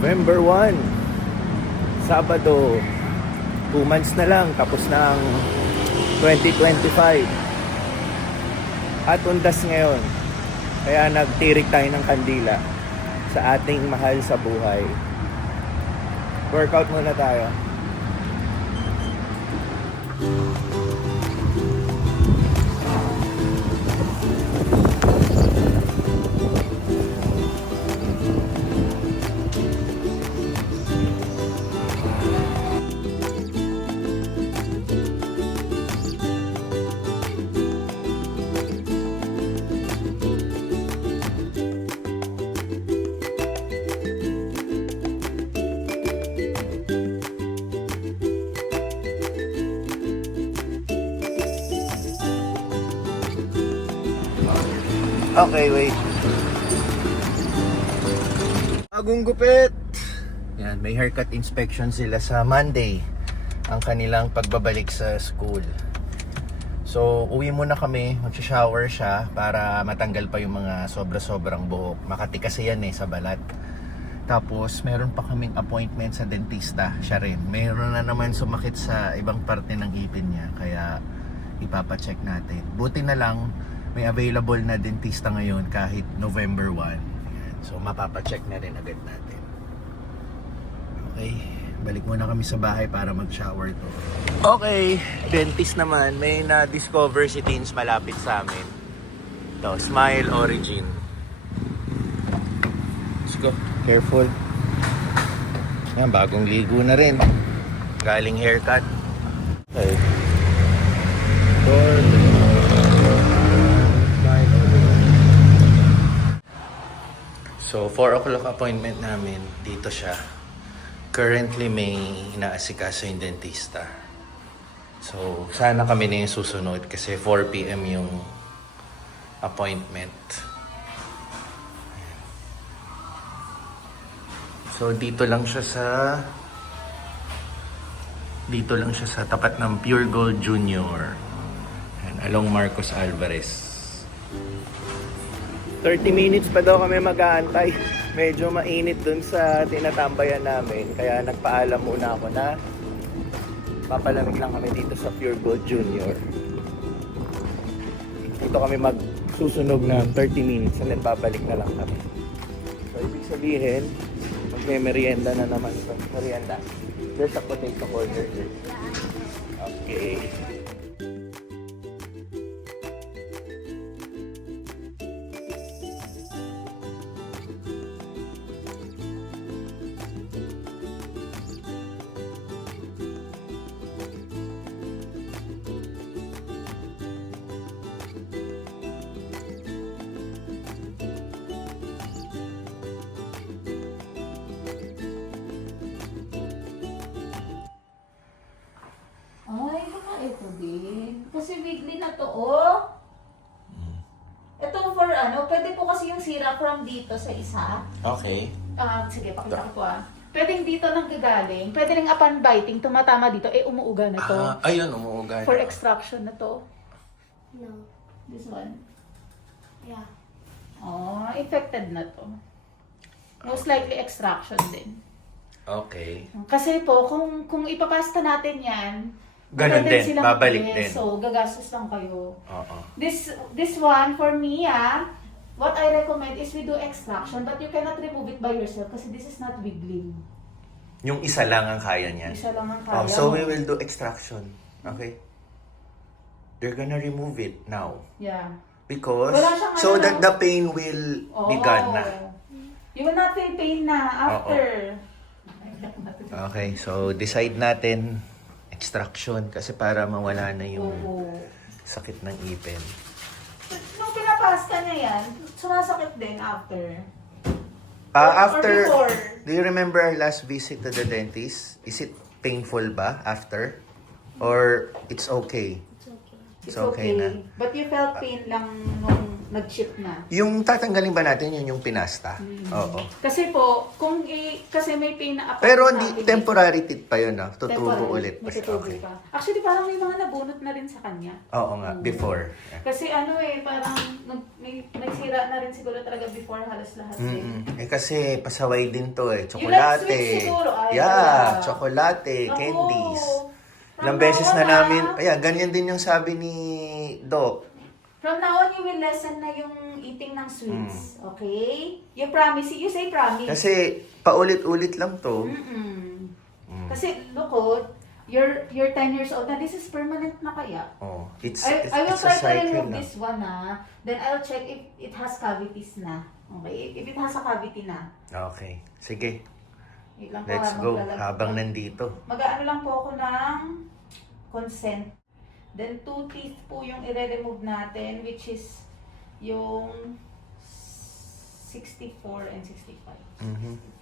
November 1, Sabado. 2 months na lang, tapos na ang 2025. At undas ngayon. Kaya nagtirik tayo ng kandila sa ating mahal sa buhay. Workout muna tayo. Okay, wait. Bagong gupit. Yan, may haircut inspection sila sa Monday. Ang kanilang pagbabalik sa school. So, uwi muna kami. Mag-shower siya para matanggal pa yung mga sobra-sobrang buhok. Makati kasi yan sa balat. Tapos, meron pa kaming appointment sa dentista. Siya rin. Meron na naman sumakit sa ibang parte ng ngipin niya. Kaya, ipapacheck natin. Buti na lang, may available na dentista ngayon kahit November 1. Ayan. So mapapacheck na rin agad natin. Okay, balik muna kami sa bahay para mag-shower to. Okay, dentist naman. May na-discover si Teens malapit sa amin. Ito, Smile Origin. Let's go. Careful. Ayan, bagong ligo na rin. Galing haircut. Okay. Door. So, 4 o'clock appointment namin. Dito siya. Currently, may inaasikaso yung dentista. So, sana kami na yung susunod kasi 4 p.m. yung appointment. So, dito lang siya sa tapat ng Pure Gold Junior. And along Marcos Alvarez. 30 minutes pa daw kami mag-aantay. Medyo mainit dun sa tinatambayan namin. Kaya nagpaalam muna ako na papalamig lang kami dito sa Pure Gold Junior. Dito kami magsusunog na 30 minutes and then babalik na lang kami. So, ibig sabihin, magme-merienda na naman ito. Merienda. There's a potato corner here. Okay. Ay, baka ito din. Kasi weekly na to, oh. Ito for pwede po kasi yung syrup from dito sa isa. Okay. Sige, pakita ko po Pwedeng dito nang gagaling. Pwede rin upon biting, tumatama dito, umuuga na to. Ayun, umuuga. For extraction na to. No. This one. Yeah. Oh, infected na to. Most likely extraction din. Okay. Kasi po, kung ipapasta natin yan, Ganon maganda din, silang babalik ulit. din. So, gagastos lang kayo. Oo. This one, for me, what I recommend is we do extraction, but you cannot remove it by yourself kasi this is not wiggling. Yung isa lang ang kaya niyan. Isa lang ang kaya. So we will do extraction. Okay? They're gonna remove it now. Yeah. Because, Wala siyang so that the pain will be gone na. You will not feel pain na after. Okay, so decide natin extraction kasi para mawala na yung sakit ng ipin. Nung pinapasta niya yan, sumasakit din after. After, Or before. do you remember our last visit to the dentist? Is it painful ba after? Or it's okay? It's okay. It's okay na. But you felt pain lang nung nag-chip na. Yung tatanggalin ba natin yun yung pinasta? Oo. Kasi po, kasi may pain na ako. Pero hindi, temporary tit pa yun, no? Tutubo ulit. May tutubo Okay. pa. Actually, parang may mga nabunot na rin sa kanya. Oo nga, before. Kasi parang may nagsira na rin siguro talaga before halos lahat eh. Eh kasi pasaway din to eh. You like Tsokolate. sweets siguro? Ay, Yeah, wala. tsokolate, Naku, candies. Ilang from beses now na on, namin, ganyan din yung sabi ni Doc. From now on, you will lessen na yung eating ng sweets. Okay? You promise, you say promise. Kasi paulit-ulit lang to. Kasi, look, oh, you're 10 years old na. This is permanent na kaya. Oh, it's I will it's a try to cycle remove na. this one Then I'll check if it has cavities na. Okay? If it has a cavity na. Okay, sige. Wait lang po, Let's go habang nandito. Mag-ano lang po ako ng consent. Then 2 teeth po yung i-remove natin, which is yung 64 and 65.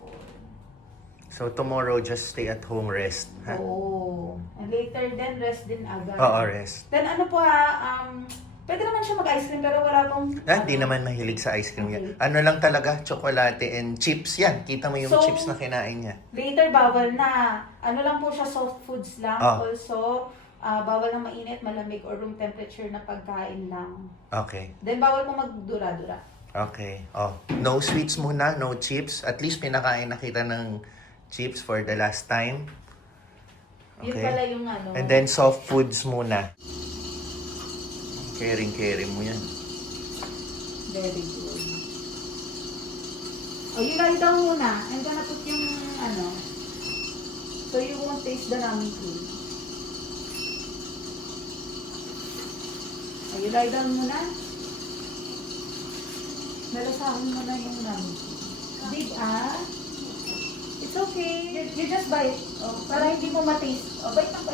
64. So tomorrow, just stay at home, rest. Ha? Oo. And later then, rest din agad. Oo, rest. Then ano po pwede naman siya mag-ice cream pero wala pong... Hindi naman mahilig sa ice cream yan. Ano lang talaga, tsokolate and chips yan. Kita mo yung So, chips na kinain niya. Later, bawal na. Ano lang po siya, soft foods lang. Ah. Also, bawal na mainit, malamig, or room temperature na pagkain lang. Okay. Then, bawal po magdura-dura. Okay. Oh, no sweets muna, no chips. At least pinakain na kita ng chips for the last time. Yun pala yung ano. And then soft foods muna. Caring mo yan. Very good. Oh, you lie down muna. I'm gonna put yung ano. So you won't taste the ramen cream. Oh, you lie down muna. Nalasahan mo na yung ramen cream. Big It's okay. You just bite. Oh, para hindi mo ma-taste. Oh, bite lang.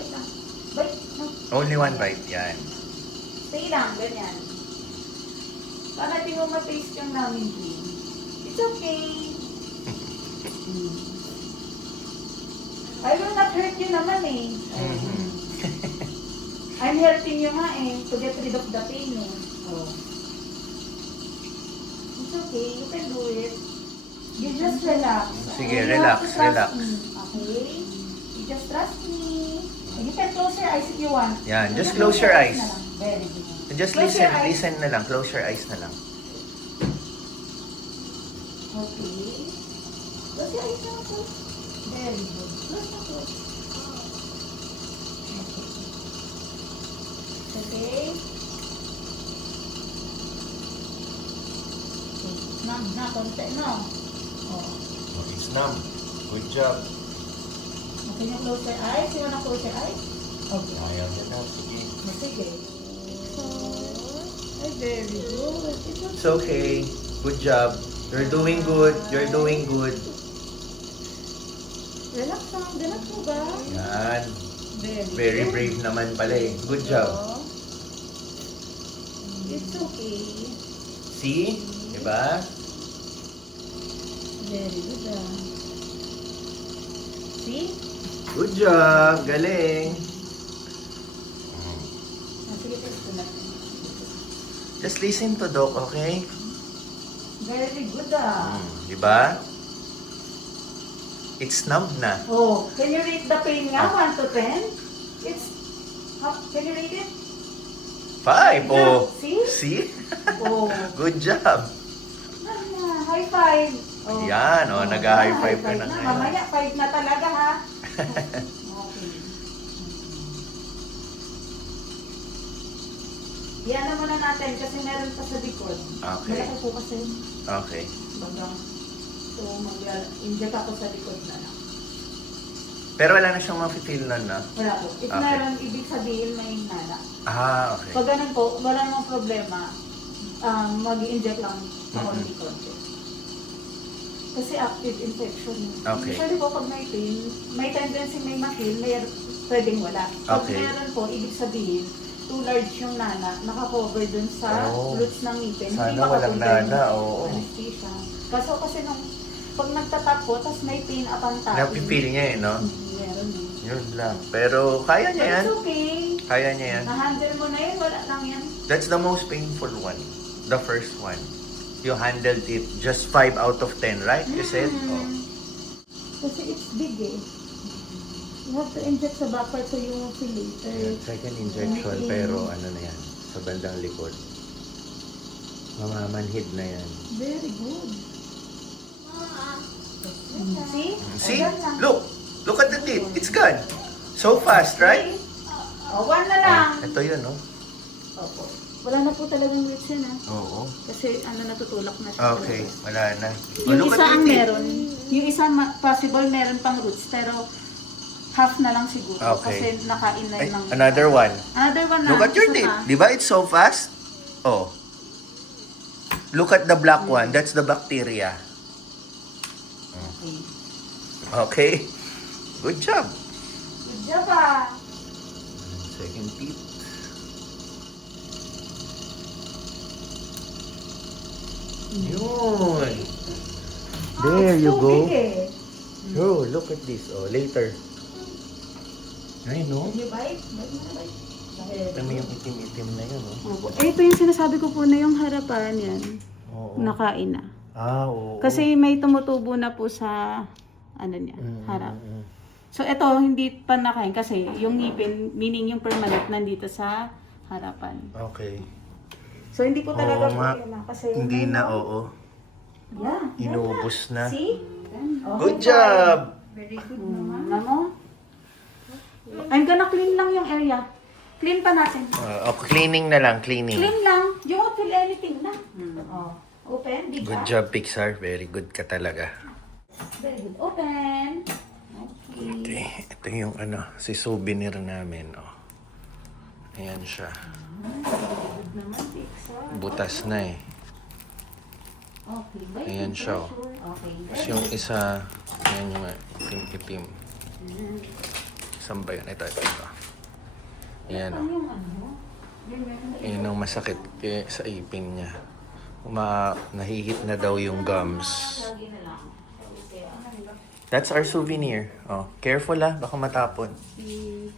Bite. No. Only one bite, yan. Stay lang, ganyan. Para di mo ma-taste yung ramen cream. It's okay. I will not hurt you naman eh. I'm helping you nga eh, to get rid of the pain eh. Oh. It's okay, you can do it. You just relax. Sige, You relax, have to trust relax. me, okay? You just trust me. And you can close your eyes if you want. Yan, just You can close your eyes. na lang. Very good. Just Close your eyes. listen na lang. Close your eyes na lang. Okay. Close your eyes now, close. Very good. Close na, close. Okay. Numb na, konti na. Oh. It's numb. Good job. Can you close your eyes? You wanna close your eyes? Okay. Ayaw niya na. Sige. Sige. Very good. It's okay. Good job. You're doing good. You're doing good. Relax lang. Relax mo ba? Yan. Very Very brave naman pala eh. Good job. It's okay. See? Diba? Very good See? Good job. Galing. Sige, test ko na. Just listen to Doc, okay? Very good Diba? It's numb na. Oh, can you rate the pain nga? 1 to 10? It's, can you rate it? 5. Oh. See? See? Oh. Good job. High five. Oh. Yan, oh, nag-high five ka na ngayon. Mamaya, 5 na talaga ha. Okay. Yan na muna natin kasi meron pa sa likod. Okay. Malaki po kasi. Okay. Bagang. So, mag-inject ako sa likod na lang. Pero wala na siyang ma-feel nun, na? Wala po. If Okay. meron, ibig sabihin may nala. Okay. Pag ganun po, wala namang problema. Mag-inject lang ako ng konti. Kasi active infection. Okay. Usually po pag may pain, may tendency may ma-feel, may pwedeng wala. Pag Okay. meron po, ibig sabihin, too large yung nana, nakakover dun sa Oh. roots ng ngipin. Sana Hindi walang makapunta yung nana, oo. anesthesia. Kaso kasi nung, pag nagtatap po, tapos may pain upang tayo. Napipil niya eh, no? Meron eh. Yun lang. Pero kaya niya yan. It's okay. Kaya niya yan. Na-handle mo na yun, wala lang yan. That's the most painful one. the first one. You handled it just 5 out of 10, right? You said? Oh. Kasi it's big eh. You have to inject sa back part so you won't feel later. Second injection, pero ano na yan, sa bandang likod. Mamamanhid na yan. Very good. See? See? Look at the tip. It's gone. So fast, right? Oh, one na lang. Ito yun, no? Opo. Wala na po talagang roots yan ah. Oo. Kasi natutulak na siya. Okay, wala na. Yung look isa at ang the tip. meron. Yung isa possible meron pang roots pero half na lang siguro. Okay. Kasi nakain na Ay, ng... another one. Another one na. Look at your Isa tip. pa. Di ba it's so fast? Oh. Look at the black one. That's the bacteria. Okay. Okay. Good job. Good job ah. Second tip. Yun. There you go. Tubig eh. Oh, look at this. Oh, later. Ay, no? You bite? Bite mo na bite. Ito mo yung itim-itim na yun, oh. Opo. Eh, ito yung sinasabi ko po na yung harapan yan. Oo. Nakain na. Ah, oo. Kasi may tumutubo na po sa ano niya, harap. So ito hindi pa nakain kasi yung ngipin, meaning yung permanent nandito sa harapan. Okay. So hindi po talaga Oo po nga. yun kasi Hindi na, oo. Yeah. Inubos na. See? Okay, Good job! Very good naman. Ano? I'm gonna clean lang yung area. Clean pa natin. Cleaning na lang, cleaning. Clean lang. You won't feel anything na. Oh. Open, di ba? Good job, Pixar. Very good ka talaga. Very good. Open. Okay. Okay. Ito yung si souvenir namin. Oh. Ayan siya. Good naman, Pixar. Butas na eh. Okay. Ba, Ayan siya, oh. Okay. Tapos yung isa, ayan yung itim-itim. Saan ba yun? Ito. Ayan, oh. Yung ano? Yun ang masakit sa ipin niya. Nahihit na daw yung gums. Lagi na lang. Okay. That's our souvenir. Oh, careful baka matapon. Okay.